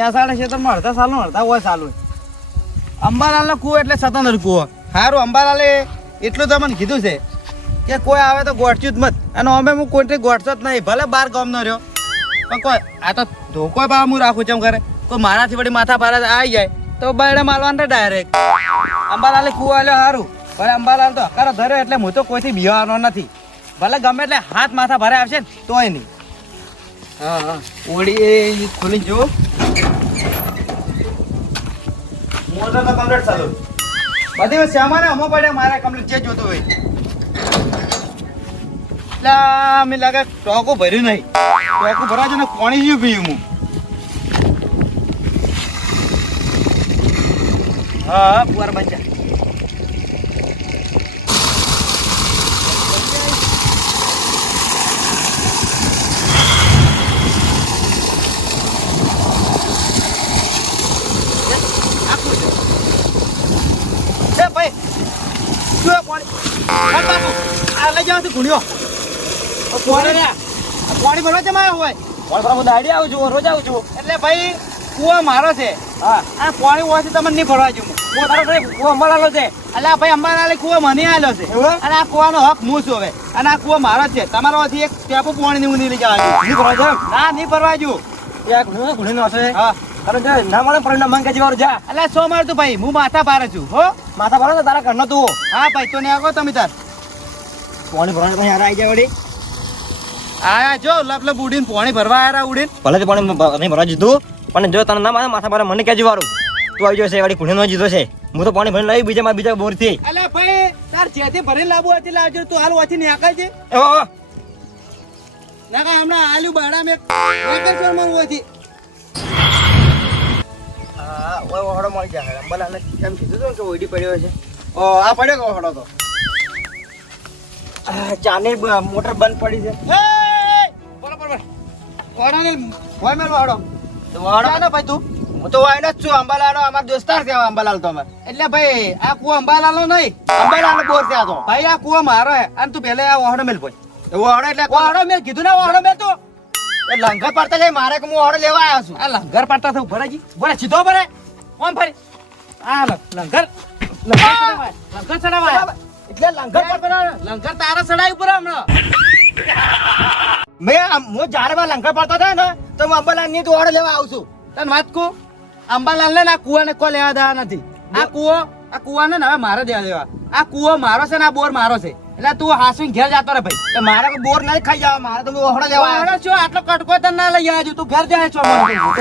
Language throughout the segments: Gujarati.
ત્યાં સાડે ખેતરમાં અડધા સાલનો અડધા હોય ચાલુ. અંબાલાલનો કૂવો એટલે સ્વતંત્ર કૂવો. સારું, અંબાલાલે એટલું તો મને કીધું છે કે કોઈ આવે તો ગોઠચ્યું જ મત. અને અમે હું કોઈ ગોઠતો જ નહીં, ભલે બાર ગામનો રહ્યો પણ કોઈ આ તો ધોકો બા હું રાખું ચમ કરે. કોઈ મારાથી વળી માથા ભારે આવી જાય તો બાયડે માલવાને ડાયરેક્ટ. અંબાલાલે કૂવો આલ્યો સારું, ભલે અંબાલાલ તો હકારો ધર્યો એટલે હું તો કોઈથી બિહારનો નથી. ભલે ગમે એટલે હાથ માથા ભારે આવશે ને તોય નહીં. હા હા, ઓળી ખોલી જો મોટર તો કમ્પ્લીટ ચાલુ. બધી સામાન અમો પડે મારે કમ્પ્લીટ જે જોતું હોય. એટલે મેં લાગે ટોકું ભર્યું નહીં. ટોકું ભરવા છે ને પાણી જેવું પીયું હું. હા પુવાર બચ્ચા ભાઈ શું પાણી લઈ જાવ તું ઘૂણ્યો પાણી ભરવા જમા હોય હું દાડી આવું છું, રોજ આવું છું. એટલે ભાઈ કૂવો મારો છે. હા, આ પાણી હોવાથી તમને નહીં ભરવા જવું. કૂવો અંબાલાલો છે. એટલે ભાઈ અંબાલાલે કૂવો મને આવેલો છે અને આ કૂવાનો હક હું છું હવે. અને આ કૂવો મારો છે. તમારો એક ટેપો પાણી હું નહીં લઈ જવા. ના, નહીં ભરવા જવું. ઘૂણીનો હશે. હા, ના મળે પણ મંગે જવાનું જા. એટલે સો મારતું ભાઈ, હું માથા ભારે છું. હો, માથા ભારે તો તારા ઘરનો તું. હા ભાઈ, તો ને આગો તમે તાર પાણી ભરવા પછી આવી જાય વળી. આયા જો લપ ઉડીને પાણી ભરવા આયા ઉડીને. ભલે તે પાણી નહીં ભરવા દીધું પણ જો તને ના મારે માથા ભારે મને કહેજો વાળું. તું આવી જશે વાળી કુણીનો જીધો છે. હું તો પાણી ભરીને લાવી બીજા બોર થી. એટલે ભાઈ તાર જેથી ભરીને લાવવું હતી લાવજો. તું હાલ ઓછી નીકળ છે. ના કા હમણાં આલુ બાડા મે નીકળ છે મારું ઓછી. હા, ઓય ઓહડો મળી જાય. અંબાલાલે કેમ કીધું તો કે ઓઈડી પડ્યો છે. ઓ આ પડ્યો કે ઓહડો તો. ચાની મોટર બંધ પડી છે. બરોબર કોણાને હોય મેલ વાડો તો વાડો ને ભાઈ તું. હું તો વાયનો જ છું. અંબાલાલનો અમાર દોસ્તાર છે. અંબાલાલ તો અમાર એટલે ભાઈ આ કૂવો અંબાલાલનો નહીં, અંબાલાલનો બોર છે. આ તો ભાઈ આ કૂવો મારો હે. અને તું પહેલા આ ઓહડો મેલ ભાઈ. ઓહડો એટલે ઓહડો મેલ કીધું ને. ઓહડો મેલ તું લંગર પડતા જાય મારે કે હું ઓહડો લેવા આવ્યો છું. આ લંગર પડતા થયું ભરાજી બોલે સીધો ભરે કોણ ફરી. આ લંગર ચડાવાય એટલે લંગર લંગર તારા ચડાવી ઉપર હમણાં. હું જયારે લંગર પડતો થાય ને તો હું અંબાલાલ ની ઓર્ડર લેવા આવું છું. તને વાત કહું, અંબાલાલ ને આ કુવાને કોઈ લેવા દેવા નથી. આ કુવાને હવે મારે દેવા. આ કુવો મારો છે ને આ બોર મારો છે. એટલે તું હાસવીને ઘેર જતો રે ભાઈ. મારે બોર નહીં ખાઈ જવા. મારે તો ઓહડો લેવા આવ્યો છું. આટલો કટકો તને ના લઈ આવજો. તું ઘેર જાય છો.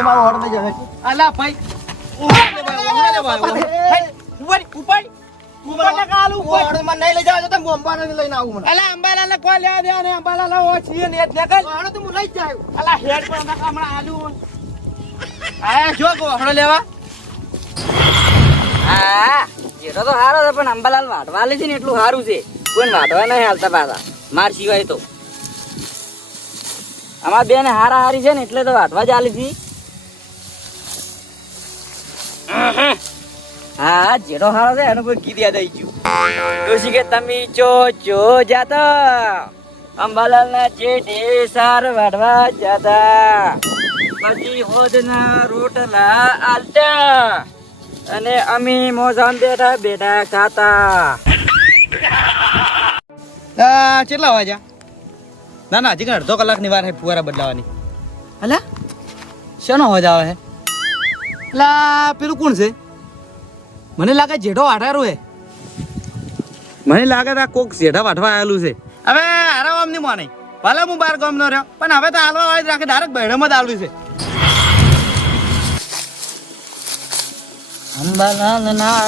મારો ઓર્ડર લઈ જાય. અલા ભાઈ અંબાલાલ કોઈ લેવા દેવા ને. અંબાલાલ ઓછી ને તો હું લઈ જાય. અલા હેડ પર હમણાં આલુ આયા જો ઓહડો લેવા. હા, જેટલો તો સારો છે પણ અંબાલાલ વાટવા લે છે ને એટલું સારું છે. કોઈ વાટવા નહીં હાલતા પાછા માર સિવાય તો. અમાર બે ને હારા હારી છે ને એટલે તો વાટવા જ આલી છે. હા, જેટલો સારો છે એનું કોઈ ગીત યાદ આવી ગયું. ડોશી કે તમે ચો જાતા અંબાલાલ ના ચેટે સાર વાટવા જાતા. પછી હોદના રોટલા આલતા અને અમી મોજામ બેઠા ખાતા. કેટલા વાગ્યા? ના ના, હજી અડધો કલાકની વાર છે ફુવારા બદલાવાની. અલા શેનો અવાજ આવે છે? અલા પેલું કોણ છે? મને લાગે જેઠો વાઢારું હે. મને લાગે કોક જેઠા વાઢવા આવેલું છે. હવે હારા આમ નહીં માને. ભલે હું બાર ગામ નો રહ્યો પણ હવે તો હાલવા વાળી રાખે ડાયરેક્ટ બહેડમાં જ આવેલું છે. અંબાલાલ ના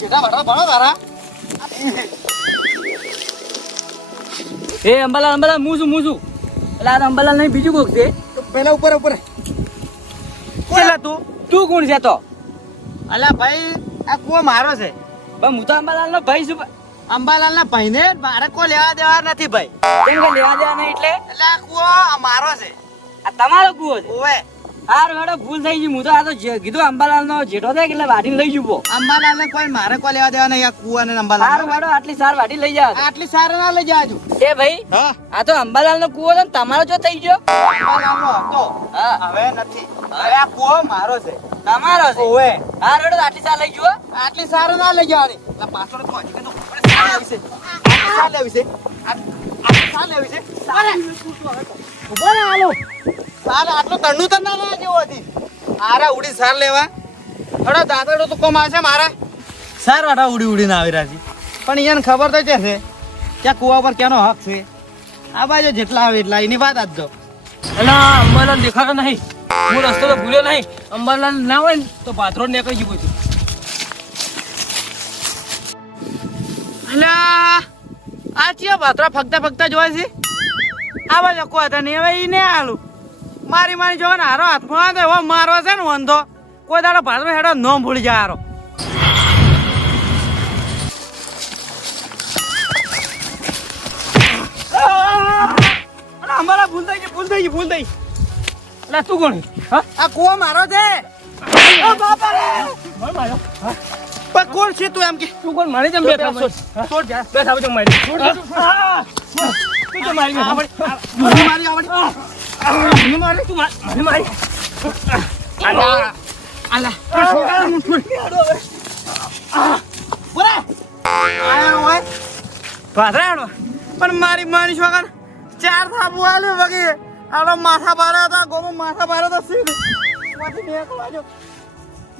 જેઠા વાઢવા ભણો તારા. એ અંબાલાલ હું છું. એટલે આ અંબાલાલ નહીં બીજું કોક છે. પેલા ઉપર તું કોણ છે તો? અલા ભાઈ આ કૂવો મારો છે. હું તો અંબાલાલ નો ભાઈ છું. અંબાલાલ ના ભાઈ ને મારે કોઈ લેવા દેવા નથી ભાઈ. કેમ કે લેવા દેવા નહીં એટલે આ કૂવો મારો છે. આ તમારો કૂવો છે? ઓવે હાર વેડો ભૂલ થઈ ગઈ. હું તો આ તો કીધું અંબાલાલનો જેઠો થાય એટલે વાઢીને લઈ જુઓ. અંબાલાલને કોઈ મારે કોઈ લેવા દેવા નહીં, આ કુવાને ને અંબાલાલ. હાર વેડો આટલી સાર વાઢી લઈ જાવ. આટલી સારા ના લઈ જાજો. એ ભાઈ હા, આ તો અંબાલાલનો કૂવો છે ને તમારો જો થઈ ગયો. અંબાલાલનો હતો, હા હવે નથી. હવે આ કુવો મારો છે. તમારો છે. ઓવે, હાર વેડો આટલી સાર લઈ જુઓ. આટલી સારા ના લઈ જવાની. લા પાછળ તો હજી કીધું આપણે સાર લેવી છે. આટલી સાર લેવી છે. આટલી સાર લેવી છે. અરે ઉભો ને હાલો. સાર આટલો તણનું તો ના લેવા જેવો હતી. આરા ઉડી સાર લેવા. હડો દાદડો તો કોમ આવશે મારે. સાર વાળા ઉડી ઉડીને આવી રહ્યા છે. પણ એને ખબર તો છે કે આ કુવા પર કેનો હક છે. આ બાજુ જેટલા આવે એટલા એની વાત આજ દો. અલા અંબાલાલ દેખાતો નહીં. હું રસ્તો તો ભૂલ્યો નહીં. અંબાલાલ ના હોય ને તો પાથરો નીકળી ગયું બધું. અલા આ ચિયા ભાતરા ફગતા ફગતા જોવા છે. આ બાજુ કોઈ હતા નહીં, હવે ઈને આલું મારી મારી જોવા ને હારો હાથમાં આવે એવો મારવા છે ને વંધો. કોઈ દાડો ભાતરો હેડો નો ભૂલી જાય હારો. અમારા ભૂલ થઈ ગઈ, ભૂલ થઈ ગઈ, ભૂલ થઈ ગઈ. અલા તું કોણ? હા આ કુવો મારો છે. ઓ બાપા રે, પણ કોણ છે તું એમ કે? તું કોણ? મારી જેમ બેઠા છો. છોડ જા. બેઠા છો મારી. તું તો મારી બેઠા. મને મારી આવડી. મને મારી. તું મને મારી. અલા અલા છોકરાનું છોડ. બોલે આયો હોય ભાદરાડો. પણ મારી માની છોકર ચાર થાપુ આલ્યો વગી. આલો માથા બારા હતા, ગોમો માથા બારા હતા. સીધ માંથી નીકળો આજો.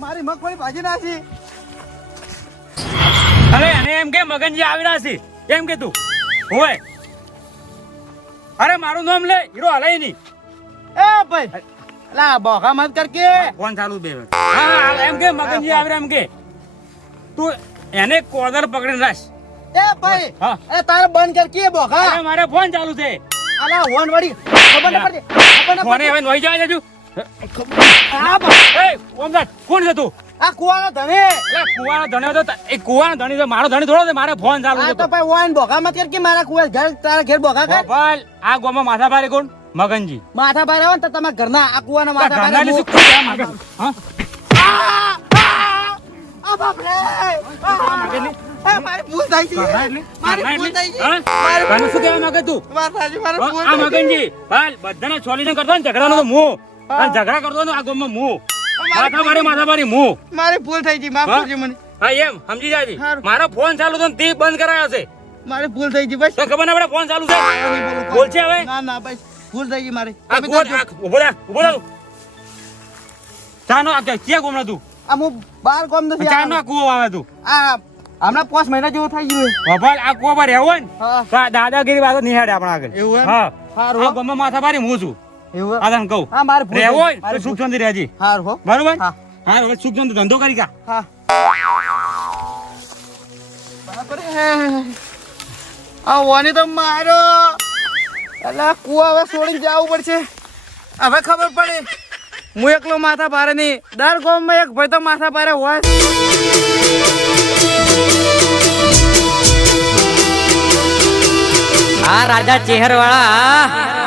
મારી મગફળી ભાજી નાખી. અરે એને એમ કે મગનજી આવી રહ્યા છે એમ કે તું હોય. અરે મારું નામ લે, હીરો હલાય નહીં. એ ભાઈ લા બોખા મત કર કે. ફોન ચાલુ બે. હા એમ કે મગનજી આવી રહ્યા એમ કે તું એને કોર્નર પકડીને રાખ. એ ભાઈ હા. અરે તારે બંધ કર કે બોખા. અરે મારે ફોન ચાલુ છે. અલા વન વડી ખબર ન પડતી, ખબર ન ફોને પડતી. હવે નોઈ જાય જજુ. આ બા- એ ઓમદાદ કોણ છે તું? આ કુવાનો ધને. એટલે કુવાનો ધણી હતો એ કુવાનો ધણી તો મારો ધણી થોડો છે. મારે ફોન ચાલુ આ છે તો ભાઈ વન બોખા મત કર કે મારા કુવા ઘર તારા ઘેર બોખા કર. ગોપાલ આ ગોમાં માથા ભારે કોણ? મગનજી. માથા ભારે આવે ને તો તમારા ઘરના આ કુવાના માથા ભારે. ઘરનાની શું કુવા મગન? હા? આ બાપ રે. મારી ભૂલ થઈ ગઈ. મારી ભૂલ થઈ ગઈ. હા? તને શું કહેવા માંગે તું? માતાજી મારી ભૂલ આ થઈ ગઈ. મગનજી ભાલ બધાને છોલીને કરતો ને ઝઘડાનો તો મું. અને ઝઘડા કરતો ને આ ગોમાં મું. માથા ભારે મું. મારી ભૂલ થઈ ગઈ, માફ હા? કરજો મને. હા એમ સમજી જાજી. હારું. મારો ફોન ચાલુ હતો ને તે બંધ કરાયો છે. મારી ભૂલ થઈ ગઈ બસ. તો ખબર ના પડે ફોન ચાલુ છે. બોલ છે હવે. ના ના બસ ભૂલ થઈ ગઈ મારી. આ તમે કુવો તો જો. ઉભો રહે ઉભો રહે. ચાનો આ ક્યાં ગોમડા તું? આ હું બાર ગામ નથી ચાનો આવ્યો. આ કુવો આવે તું? આ હમણાં 5 મહિના જેવું થઈ ગયું. ગોપાલ આ કુવો પર રહેવો ને હા તો આ દાદાગીરી વાતો નિહાળે આપણા આગળ. એવું એમ? હા હારું. આ ગોમાં માથા ભારે હું છું. એવું આ તને કહું. હા મારી ભૂલ રહેવો થઈ હોય ગઈ. તો મારી સુખ ભૂલ. શાંતિ રહેજે. હારું હો. બરોબર હા હા હવે સુખ શાંતિ ધંધો કરી કા. હા બરાબર હે. આ વાની તો મારો અલા કુવા હવે છોડીને જવું પડશે. હવે ખબર પડે હું એકલો માથા ભારે નહીં, દર ગામમાં એક ભાઈ તો માથા ભારે હોય. આ રાજા ચેહર વાળા